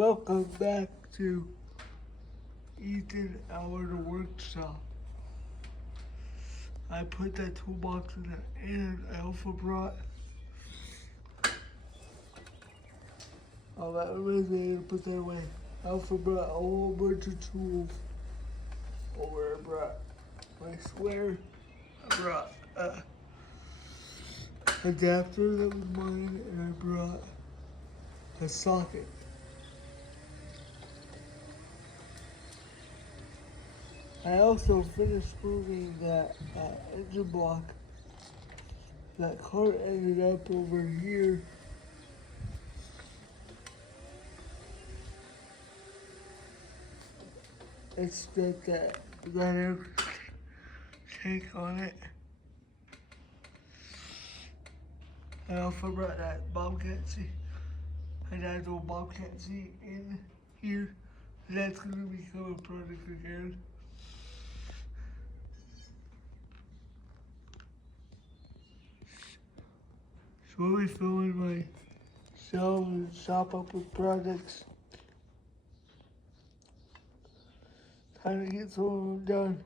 Welcome back to Ethan Our Workshop. I put that toolbox in an alpha brought. Oh, that resonator, put that away. Alpha brought a whole bunch of tools. Over, I brought my square. I brought adapter that was mine, and I brought a socket. I also finished moving that engine block. That cart ended up over here. It's got that air tank on it. I also brought that bobcat seat. And that little bobcat seat in here. That's gonna become a product again. Slowly filling my shelves and shop up with products. Time to get some of them done.